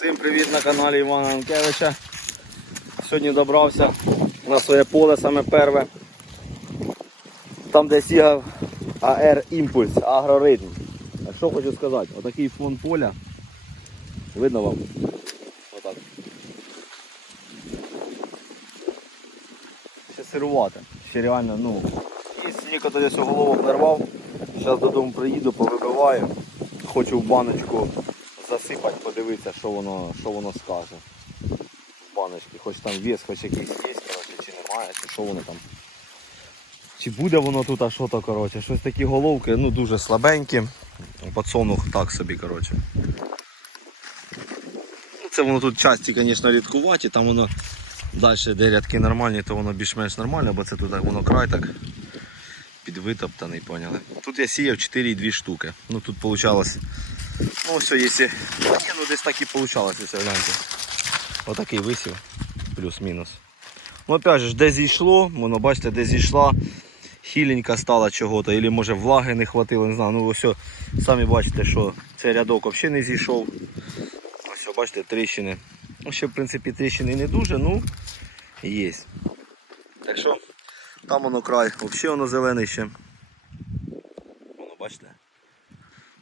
Всім привіт на каналі Івана Анкевича. Сьогодні добрався на своє поле саме перше. Там де сігав АР Імпульс, агроритм. А що хочу сказати, отакий фон поля. Видно вам? Отак. Ще сирувати. Ще реально, ну. І стільки тоді все головок нарвав. Зараз додому приїду, повибиваю. Хочу в баночку засипати, подивитися, що воно, що воно скаже. В баночці, хоч там вес, хоч якийсь є, коротше, чи немає, чи що воно там. Чи буде воно тут, а що то, коротше. Щось такі головки, ну дуже слабенькі. Подсолнух так собі, коротше. Ну, Це воно тут часті, звісно, рідкуваті, там воно далі, де рядки нормальні, то воно більш-менш нормально, бо це тут воно край так підвитоптаний, поняли. Тут я сіяв 4,2 штуки. Ну тут получалось. Ну все, якщо. Ні, ну десь так і получалось, це гляньте. Отакий висів, плюс-мінус. Ну опять же, де зійшло, воно бачите, де зійшла, хіленька стала чого-то, або може влаги не хватило, не знаю. Ну ось, самі бачите, що цей рядок взагалі не зійшов. Ось, бачите, тріщини. Ну, ще в принципі тріщини не дуже, ну є. Так що там воно край, взагалі воно зелений ще. Воно бачите.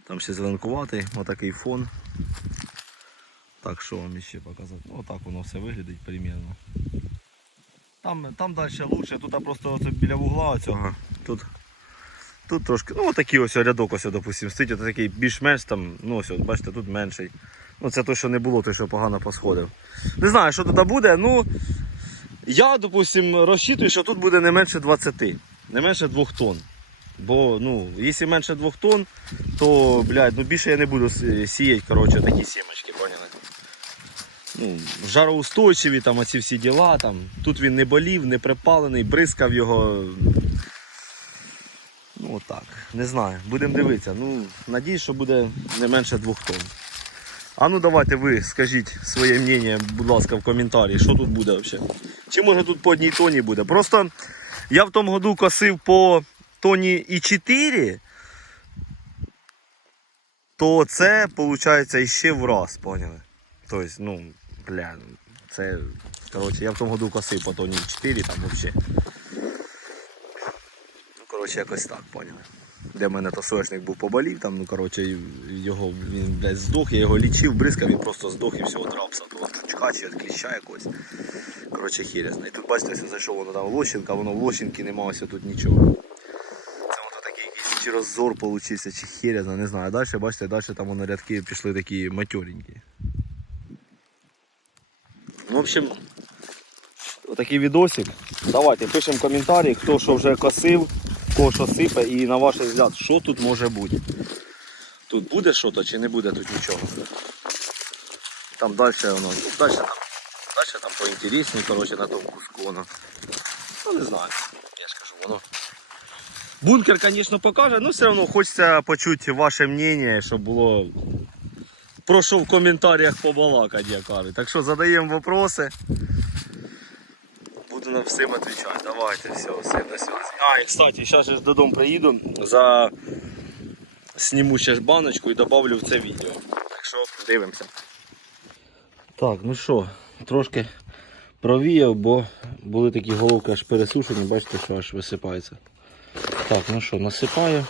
Там ще зеленкуватий, отакий фон. Так що вам ще показати. Отак воно все виглядить примірно. Там, там далі краще, тут просто оце біля вугла оцього. Тут, тут трошки, ну отакий ось рядок ось, допустим, стоїть, такий більш-менш там, ну ось, от, бачите, тут менший. Ну це той, що не було, той, що погано посходив. Не знаю, що тут буде, ну я, допустим, розчитую, що тут буде не менше 20, не менше 2 тонн. Бо, ну, якщо менше 2 тонн, то, блядь, ну більше я не буду сіяти, коротше, такі сімочки, поняли? Ну, жароустойчиві, там оці всі діла, там. Тут він не болів, не припалений, бризкав його. Ну отак, не знаю, будемо дивитися. Ну, надіюсь, що буде не менше 2 тонн. А ну давайте ви скажіть своє мнення, будь ласка, в коментарі, що тут буде взагалі. Чи може тут по одній тоні буде? Просто я в тому году косив по тоні і 4, то це виходить іще в раз, поняли? Тобто, ну, бля, це. Коротше, я в тому году косив по тоні 4 там взагалі. Ну, коротше, якось так, поняли. Де в мене то соняшник був поболів, там, ну коротше, його він десь здох, я його лічив, бризкав, він просто здох і отрапся. То от чи от кліща якось. Коротше, хірясно. І тут бачите, зайшов воно там в лощинка, воно в лощинки немає ось тут нічого. Це воно такий якийсь чи роззор получився, чи хірязно, не знаю. Далі, бачите, далі там воно рядки пішли такі матьоренькі. В общем, отакий відосик. Давайте пишемо коментарі, хто що вже косив, кого що сипе і на ваш взгляд, що тут може бути. Тут буде щось чи не буде тут нічого. Там далі воно, ну, далі там, далі там поінтересніше, коротше, на тому куску воно. Ну не знаю, я ж кажу, воно. Бункер, звісно, покаже, але все одно хочеться почути ваше мнение, щоб було. Прошу в коментарях побалакати, як кажуть. Так що задаємо вопроси. Буду на всім відповідати. Давайте, все, все на связи. А, і кстати, зараз ж додому приїду, за... сніму ще баночку і додавлю в це відео. Так що дивимося. Так, ну що, трошки провіяв, бо були такі головки аж пересушені, бачите, що аж висипається. Так, ну що, насипаю.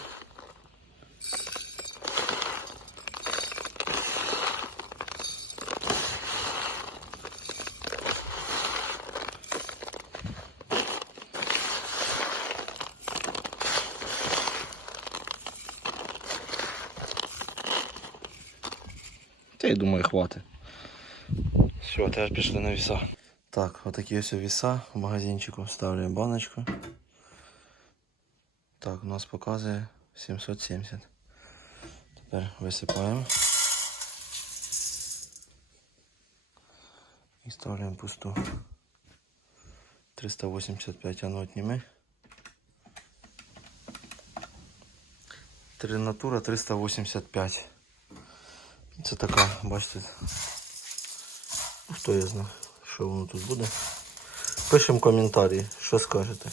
Та я думаю, хватить. Все, теж пішли на віса. Так, отакі ось віса в магазинчику. Ставлю баночку. Так, у нас показує 770. Тепер висипаємо. І ставляємо пусту. 385 а ну отніми. Три 385. Це така, бачите. Хто я знає, що воно тут буде. Пишемо коментарі, що скажете.